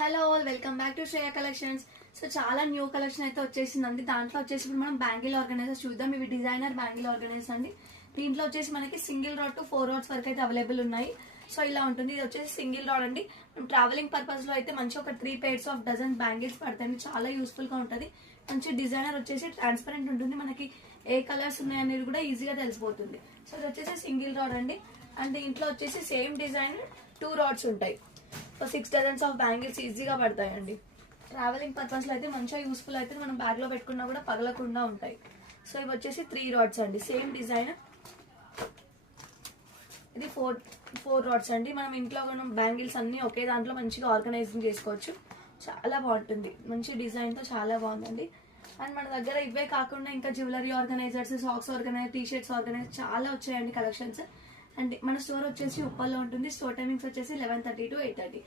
Hello all welcome back to Shreya collections. So చాలా new collection అయితే వచ్చేసిందండి. దాంట్లో వచ్చేసి ఇప్పుడు మనం బ్యాంగిల్ ఆర్గనైజర్స్ చూద్దాం. ఇవి డిజైనర్ బ్యాంగిల్ ఆర్గనైజర్స్ అండి. దీంట్లో వచ్చేసి మనకి సింగిల్ రాడ్ టు 4 రాడ్స్ వరకు అయితే అవైలబుల్ ఉన్నాయి. సో ఇలా ఉంటుంది. ఇది వచ్చేసి సింగిల్ రాడ్ అండి. మనం ట్రావెలింగ్ పర్పస్ లో అయితే మంచి ఒక 3 pairs ఆఫ్ డజన్ బ్యాంగిల్స్ పడతాయి. చాలా యూస్ఫుల్ గా ఉంటుంది. మంచి డిజైనర్ వచ్చేసి ట్రాన్స్పరెంట్ ఉంటుంది. మనకి ఏ కలర్స్ ఉన్నాయనేది కూడా ఈజీగా తెలిసిపోతుంది. సో ఇది వచ్చేసి సింగిల్ రాడ్ అండి. అండ్ దీంట్లో వచ్చేసి సేమ్ డిజైన్ 2 రాడ్స్ ఉంటాయి. సో 6 డజన్స్ ఆఫ్ బ్యాంగిల్స్ ఈజీగా పడతాయండి. ట్రావెలింగ్ పర్పస్ లో అయితే మంచిగా యూస్ఫుల్ అయితే మనం బ్యాగ్ లో పెట్టుకున్నా కూడా పగలకుండా ఉంటాయి. సో ఇవి వచ్చేసి 3 రాడ్స్ అండి. Same design. ఇది 4 రాడ్స్ అండి. మనం ఇంట్లో మనం బ్యాంగిల్స్ అన్ని ఒకే దాంట్లో మంచిగా ఆర్గనైజింగ్ చేసుకోవచ్చు. చాలా బాగుంటుంది. మంచి డిజైన్ తో చాలా బాగుందండి. అండ్ మన దగ్గర ఇవే కాకుండా ఇంకా jewellery organisers, socks organiser, T shirts organiser చాలా వచ్చాయండి కలెక్షన్స్. అండ్ మన స్టోర్ వచ్చేసి ఉప్పల్లో ఉంటుంది. స్టోర్ టైమింగ్స్ వచ్చేసి 11:30 to 8:30.